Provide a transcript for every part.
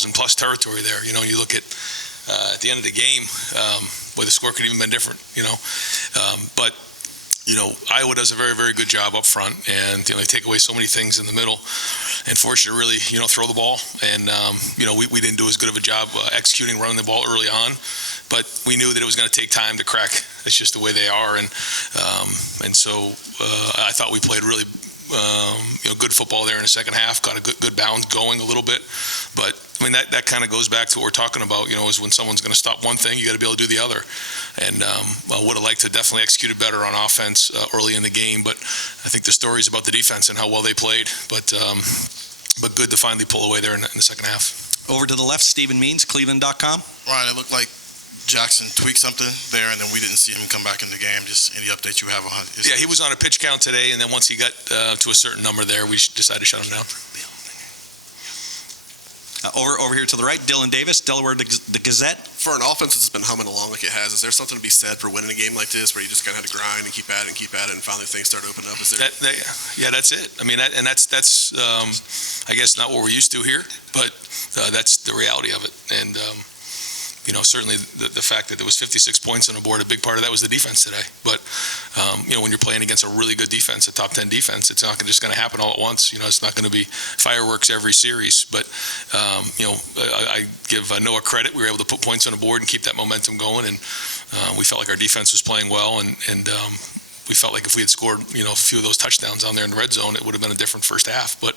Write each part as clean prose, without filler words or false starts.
ball's in plus territory there. You look at the end of the game, the score could even been different, but Iowa does a very, very good job up front, and they take away so many things in the middle and force you to really, throw the ball. And we didn't do as good of a job executing running the ball early on, but we knew that it was going to take time to crack. That's just the way they are, and so I thought we played really good football there in the second half. Got a good balance going a little bit, but I mean that kind of goes back to what we're talking about. Is when someone's going to stop one thing, you got to be able to do the other. And I would have liked to definitely execute it better on offense early in the game, but I think the story is about the defense and how well they played. But good to finally pull away there in the second half. Over to the left, Stephen Means, Cleveland.com. Right, it looked like Jackson tweaked something there, and then we didn't see him come back in the game. Just any update you have on his... Yeah, he was on a pitch count today, and then once he got to a certain number there, we decided to shut him down. Over here to the right, Dylan Davis, Delaware the Gazette. For an offense that's been humming along like it has, is there something to be said for winning a game like this, where you just kind of had to grind and keep at it, and finally things start opening up? Is there? Yeah, that's it. I mean, that's I guess not what we're used to here, but that's the reality of it. And certainly the fact that there was 56 points on the board, a big part of that was the defense today. But when you're playing against a really good defense, a top 10 defense, it's not just going to happen all at once. It's not going to be fireworks every series. But I give Noah credit. We were able to put points on the board and keep that momentum going, and we felt like our defense was playing well, and we felt like if we had scored a few of those touchdowns down there in the red zone, it would have been a different first half. But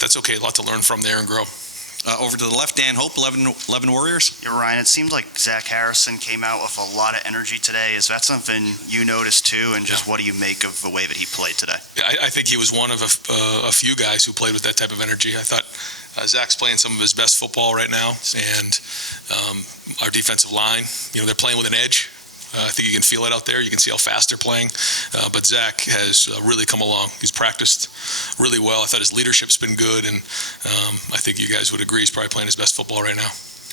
that's okay. A lot to learn from there and grow. Over to the left, Dan Hope, 11 Warriors. Yeah, Ryan, it seemed like Zach Harrison came out with a lot of energy today. Is that something you noticed too, and just what do you make of the way that he played today? Yeah, I think he was one of a few guys who played with that type of energy. I thought Zach's playing some of his best football right now, and our defensive line, they're playing with an edge. I think you can feel it out there. You can see how fast they're playing. But Zach has really come along. He's practiced really well. I thought his leadership's been good, and I think you guys would agree he's probably playing his best football right now.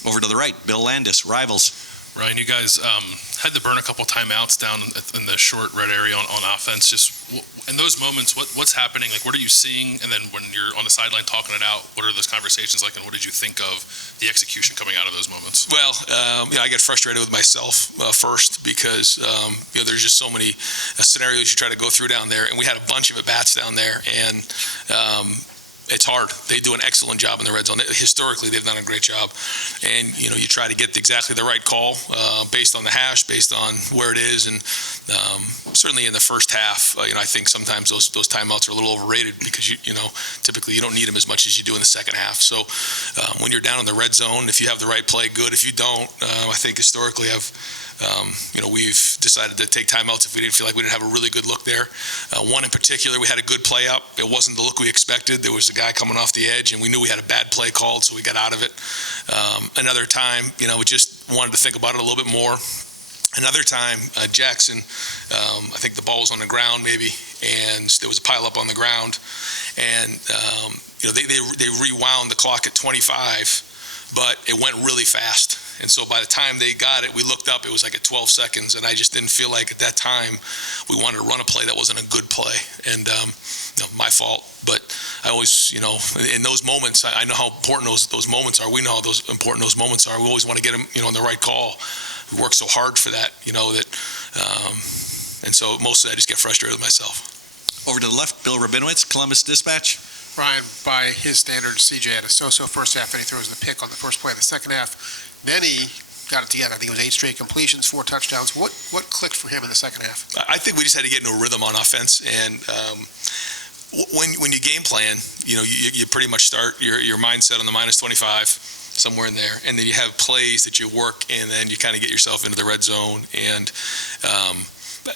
Over to the right, Bill Landis, Rivals. Ryan, you guys had to burn a couple timeouts down in the short red area on offense. Just in those moments, what's happening? Like, what are you seeing? And then when you're on the sideline talking it out, what are those conversations like? And what did you think of the execution coming out of those moments? Well, I get frustrated with myself first because there's just so many scenarios you try to go through down there, and we had a bunch of at-bats down there, and it's hard. They do an excellent job in the red zone. Historically, they've done a great job. And, you try to get exactly the right call based on the hash, based on where it is. And certainly in the first half, I think sometimes those timeouts are a little overrated because, typically you don't need them as much as you do in the second half. So when you're down in the red zone, if you have the right play, good. If you don't, I think historically we've decided to take timeouts if we didn't feel like we didn't have a really good look there. One in particular, we had a good play up. It wasn't the look we expected. There was a guy coming off the edge, and we knew we had a bad play called, so we got out of it. Another time, we just wanted to think about it a little bit more. Another time, Jackson, I think the ball was on the ground maybe, and there was a pile up on the ground, and they rewound the clock at 25, but it went really fast. And so by the time they got it, we looked up, it was like at 12 seconds, and I just didn't feel like at that time we wanted to run a play that wasn't a good play. And my fault. But I always, in those moments, I know how important those moments are. We know how important those moments are. We always want to get them, on the right call. We work so hard for that, and so mostly I just get frustrated with myself. Over to the left, Bill Rabinowitz, Columbus Dispatch. Ryan, by his standards, CJ had a so-so first half, and he throws the pick on the first play of the second half. Then he got it together. I think it was 8 straight completions, 4 touchdowns. What clicked for him in the second half? I think we just had to get into a rhythm on offense, and when you game plan, you pretty much start your mindset on the minus 25, somewhere in there, and then you have plays that you work, and then you kind of get yourself into the red zone. And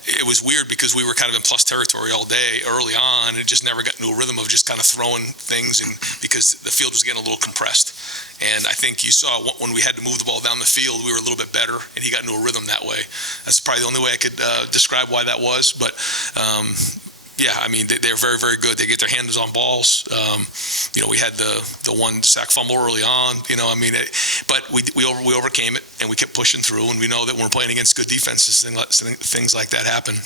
it was weird because we were kind of in plus territory all day early on, and it just never got into a rhythm of just kind of throwing things, and because the field was getting a little compressed. And I think you saw when we had to move the ball down the field, we were a little bit better, and he got into a rhythm that way. That's probably the only way I could describe why that was. But they're very, very good. They get their hands on balls. We had the one sack fumble early on. But we overcame it, and we kept pushing through. And we know that when we're playing against good defenses, things like that happen.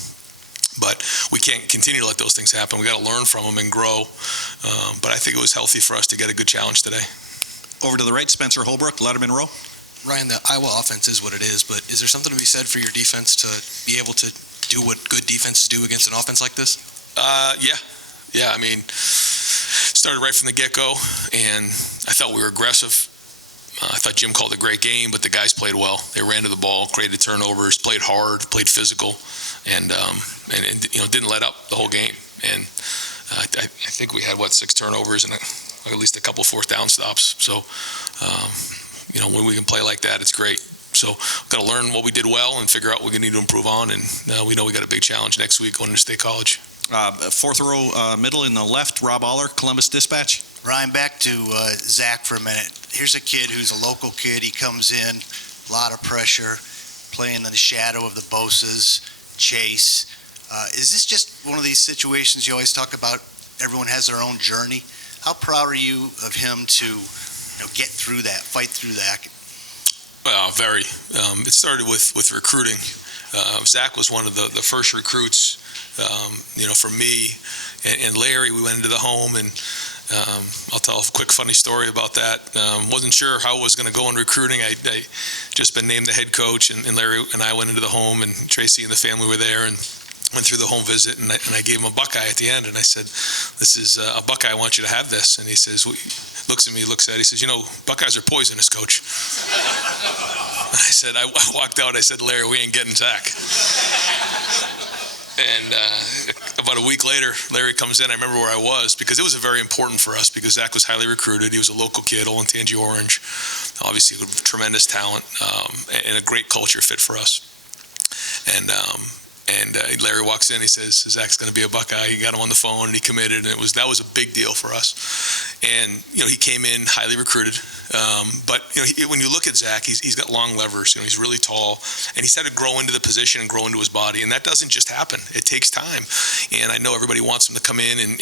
But we can't continue to let those things happen. We got to learn from them and grow. But I think it was healthy for us to get a good challenge today. Over to the right, Spencer Holbrook, Letterman Row. Ryan, the Iowa offense is what it is, but is there something to be said for your defense to be able to do what good defenses do against an offense like this? Yeah. I mean, started right from the get-go, and I thought we were aggressive. I thought Jim called a great game, but the guys played well. They ran to the ball, created turnovers, played hard, played physical, and didn't let up the whole game. And I think we had 6 turnovers and at least a couple fourth down stops. So when we can play like that, it's great. So we've got to learn what we did well and figure out what we need to improve on. And we know we got a big challenge next week going to State College. Fourth row, middle in the left, Rob Aller, Columbus Dispatch. Ryan, back to Zach for a minute. Here's a kid who's a local kid. He comes in, a lot of pressure, playing in the shadow of the Bosas, Chase. Is this just one of these situations you always talk about? Everyone has their own journey. How proud are you of him to get through that, fight through that? Very. It started with recruiting. Zach was one of the first recruits, for me and Larry. We went into the home, and I'll tell a quick funny story about that. Wasn't sure how it was going to go in recruiting. I just been named the head coach, and Larry and I went into the home, and Tracy and the family were there, and went through the home visit, and I gave him a Buckeye at the end, and I said, "This is a Buckeye. I want you to have this." And he says, looks at me, he says, "Buckeyes are poisonous, coach." I said, I walked out, I said, "Larry, we ain't getting Zach." And about a week later, Larry comes in. I remember where I was because it was very important for us because Zach was highly recruited. He was a local kid, Olentangy Orange, obviously with tremendous talent and a great culture fit for us. And Larry walks in. He says, "Zach's going to be a Buckeye." He got him on the phone, and he committed, and that was a big deal for us. And he came in highly recruited, but when you look at Zach, he's got long levers. He's really tall, and he's had to grow into the position and grow into his body, and that doesn't just happen. It takes time. And I know everybody wants him to come in and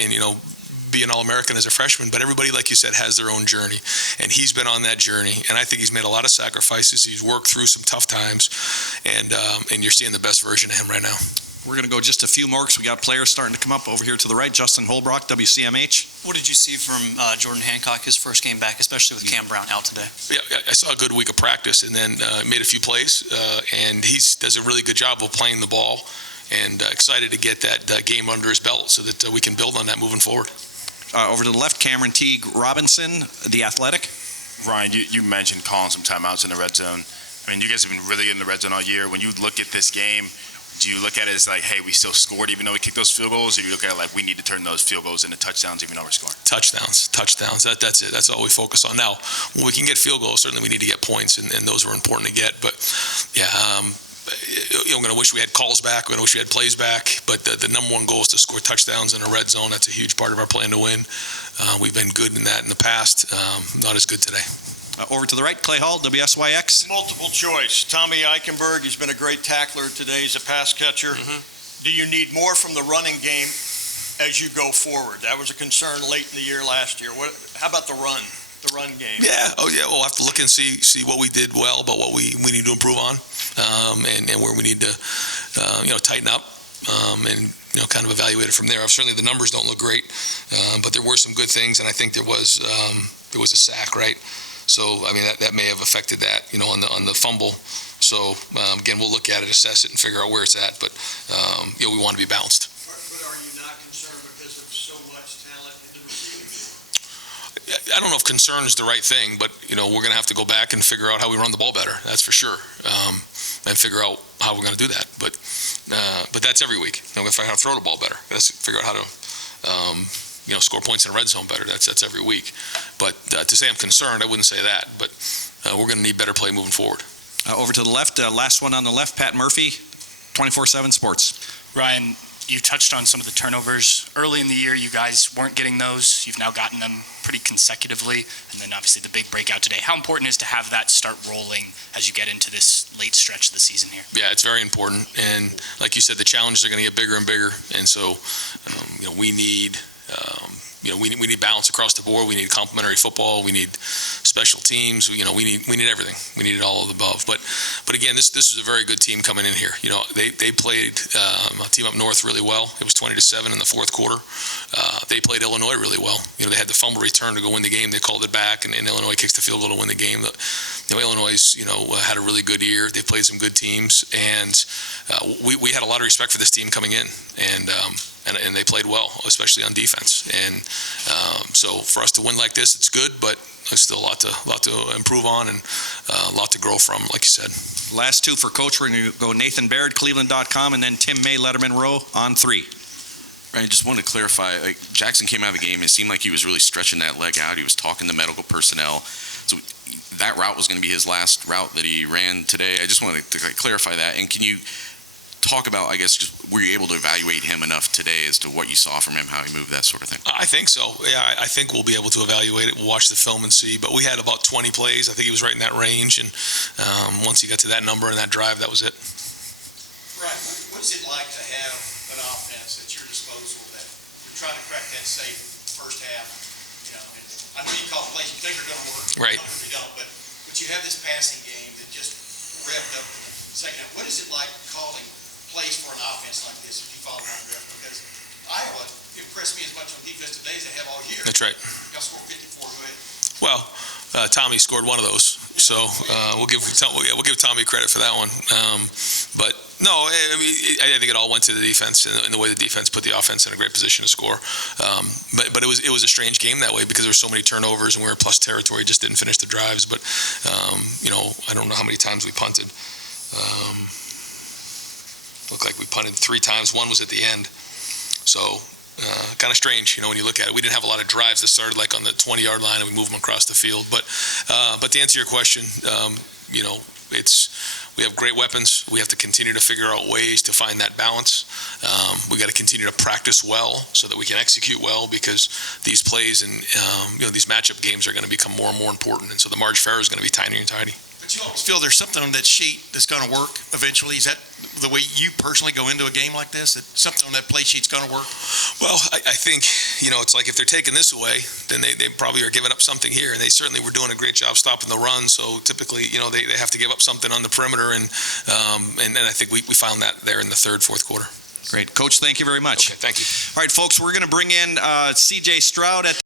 be an All-American as a freshman, but everybody, like you said, has their own journey, and he's been on that journey, and I think he's made a lot of sacrifices. He's worked through some tough times, and you're seeing the best version of him right now. We're going to go just a few more because we got players starting to come up over here to the right. Justin Holbrook, WCMH. What did you see from Jordan Hancock his first game back, especially with Cam Brown out today? Yeah, I saw a good week of practice, and then made a few plays, and he does a really good job of playing the ball, and excited to get that game under his belt so that we can build on that moving forward. Over to the left, Cameron Teague Robinson, The Athletic. Ryan, you mentioned calling some timeouts in the red zone. I mean, you guys have been really in the red zone all year. When you look at this game, do you look at it as like, hey, we still scored even though we kicked those field goals, or do you look at it like we need to turn those field goals into touchdowns even though we're scoring? Touchdowns. That's it. That's all we focus on. Now, when we can get field goals, certainly we need to get points, and those are important to get. But, yeah, I'm going to wish we had calls back. We're going to wish we had plays back. But the number one goal is to score touchdowns in a red zone. That's a huge part of our plan to win. We've been good in that in the past. Not as good today. Over to the right, Clay Hall, WSYX. Multiple choice. Tommy Eichenberg, he's been a great tackler today. He's a pass catcher. Do you need more from the running game as you go forward? That was a concern late in the year last year. How about the run game? Yeah. Oh, yeah. We'll have to look and see what we did well, but what we need to improve on, and where we need to, tighten up, and kind of evaluate it from there. Certainly the numbers don't look great, but there were some good things, and I think there was a sack, right? So, I mean, that may have affected that, on the fumble. So, again, we'll look at it, assess it, and figure out where it's at. But, we want to be balanced. But are you not concerned because of so much talent in the receiving? I don't know if concern is the right thing, but, we're going to have to go back and figure out how we run the ball better. That's for sure. And figure out how we're going to do that. But that's every week. We're going to figure out how to throw the ball better. Let's figure out how to, score points in the red zone better. That's every week. But to say I'm concerned, I wouldn't say that. But we're going to need better play moving forward. Over to the left, last one on the left, Pat Murphy, 24/7 Sports. Ryan, you touched on some of the turnovers. Early in the year, you guys weren't getting those. You've now gotten them pretty consecutively. And then obviously the big breakout today. How important is to have that start rolling as you get into this late stretch of the season here? Yeah, it's very important. And like you said, the challenges are going to get bigger and bigger. And so, we need... we need balance across the board. We need complementary football. We need special teams. We need everything. We needed all of the above. But again, this is a very good team coming in here. They played a team up north really well. It was 20-7 in the fourth quarter. They played Illinois really well. They had the fumble return to go win the game. They called it back, and Illinois kicks the field goal to win the game. Illinois had a really good year. They played some good teams, and we had a lot of respect for this team coming in, and they played well, especially on defense. And so for us to win like this, it's good, but there's still a lot to improve on and a lot to grow from, like you said. Last two for Coach. We're going to go Nathan Baird, Cleveland.com, and then Tim May, Letterman Row on 3. I just want to clarify, Jackson came out of the game, it seemed like he was really stretching that leg out. He was talking to medical personnel. So that route was going to be his last route that he ran today. I just wanted to clarify that. And can you talk about, I guess, just were you able to evaluate him enough today as to what you saw from him, how he moved, that sort of thing? I think so. Yeah, I think we'll be able to evaluate it. We'll watch the film and see. But we had about 20 plays. I think he was right in that range. And once he got to that number and that drive, that was it. Right. What is it like to have an offense at your disposal that you're trying to crack that safe first half? I know you call plays you think are going to work. Right. You don't, but you have this passing game that just revved up in the second half. What is it like calling plays for an offense like this if you follow my drift? Because Iowa impressed me as much on defense today as they have all year. That's right. Y'all scored 54. Go ahead. Well, Tommy scored one of those, so we'll give Tommy credit for that one. But no, I think it all went to the defense and the way the defense put the offense in a great position to score. But it was a strange game that way because there were so many turnovers and we were in plus territory, just didn't finish the drives. But I don't know how many times we punted. Looked like we punted 3 times. One was at the end. So. Kind of strange, when you look at it. We didn't have a lot of drives that started like on the 20-yard line and we moved them across the field. But to answer your question, we have great weapons. We have to continue to figure out ways to find that balance. We got to continue to practice well so that we can execute well because these plays and these matchup games are going to become more and more important. And so the Marge Farrow is going to be tinier and tiny. But you always feel there's something on that sheet that's going to work eventually. Is that the way you personally go into a game like this? That something on that play sheet's going to work? Well, I think, it's like if they're taking this away, then they probably are giving up something here. And they certainly were doing a great job stopping the run. So typically, they have to give up something on the perimeter. And I think we found that there in the third, fourth quarter. Great. Coach, thank you very much. Okay, thank you. All right, folks, we're going to bring in C.J. Stroud at